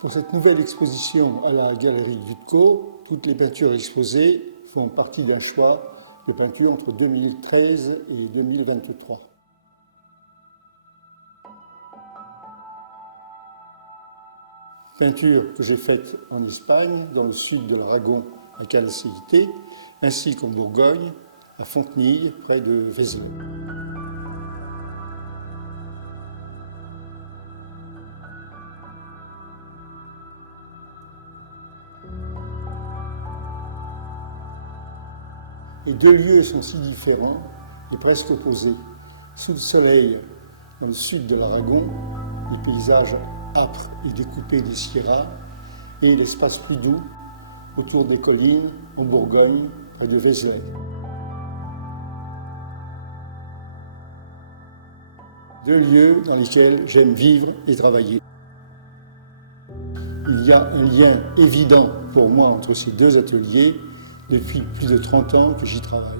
Pour cette nouvelle exposition à la Galerie Dutcot, toutes les peintures exposées font partie d'un choix de peinture entre 2013 et 2023. Peinture que j'ai faite en Espagne, dans le sud de l'Aragon, à Calacéité, ainsi qu'en Bourgogne, à Fontenille, près de Vézelay. Les deux lieux sont si différents et presque opposés. Sous le soleil, dans le sud de l'Aragon, les paysages âpres et découpés des Sierras, et l'espace plus doux autour des collines, en Bourgogne, près de Vézelay. Deux lieux dans lesquels j'aime vivre et travailler. Il y a un lien évident pour moi entre ces deux ateliers depuis plus de 30 ans que j'y travaille.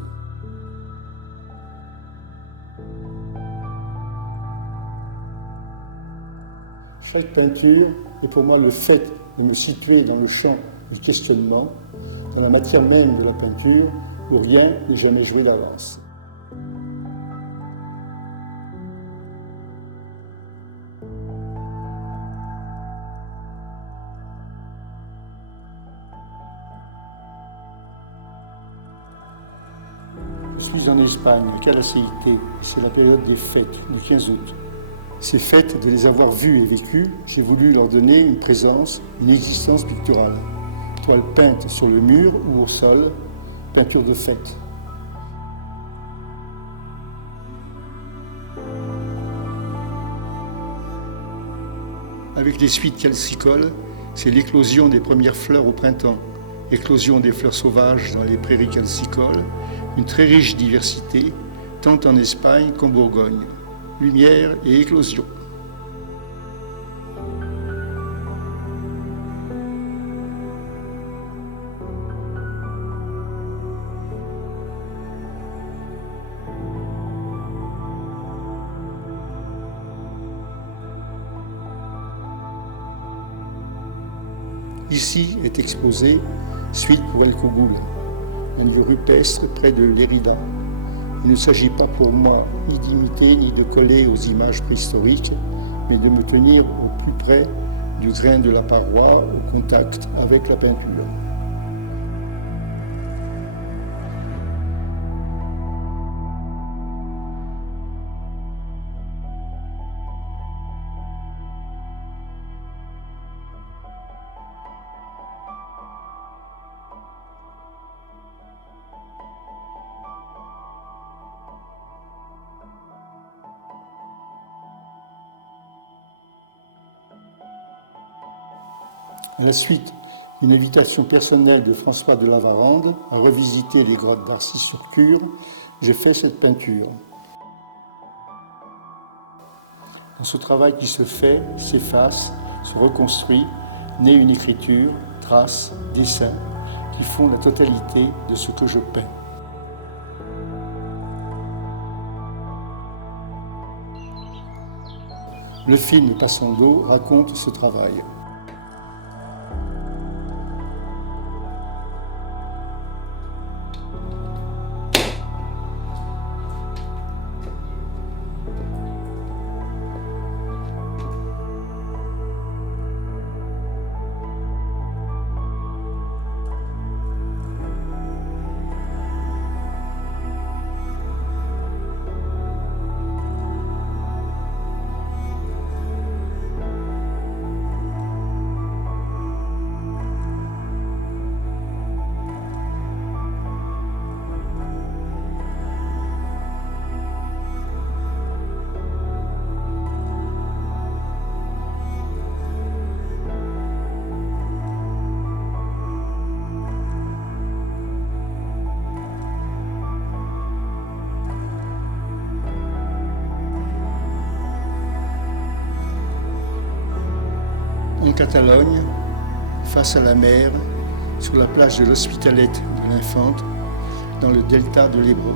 Chaque peinture est pour moi le fait de me situer dans le champ du questionnement, dans la matière même de la peinture, où rien n'est jamais joué d'avance. Je suis en Espagne, à Calacéité. C'est la période des fêtes, du 15 août. Ces fêtes, de les avoir vues et vécues, j'ai voulu leur donner une présence, une existence picturale. Toile peinte sur le mur ou au sol, peinture de fête. Avec les suites calcicoles, c'est l'éclosion des premières fleurs au printemps, éclosion des fleurs sauvages dans les prairies calcicoles, une très riche diversité, tant en Espagne qu'en Bourgogne. Lumière et éclosion. Ici est exposé Suite pour El Cogul, un lieu rupestre près de Lérida. Il ne s'agit pas pour moi ni d'imiter ni de coller aux images préhistoriques, mais de me tenir au plus près du grain de la paroi, au contact avec la peinture. À la suite d'une invitation personnelle de François de Lavarande à revisiter les grottes d'Arcy-sur-Cure, j'ai fait cette peinture. Dans ce travail qui se fait, s'efface, se reconstruit, naît une écriture, traces, dessins, qui font la totalité de ce que je peins. Le film Passando raconte ce travail. En Catalogne, face à la mer, sur la plage de l'Hospitalet de l'Infante, dans le delta de l'Hébreu.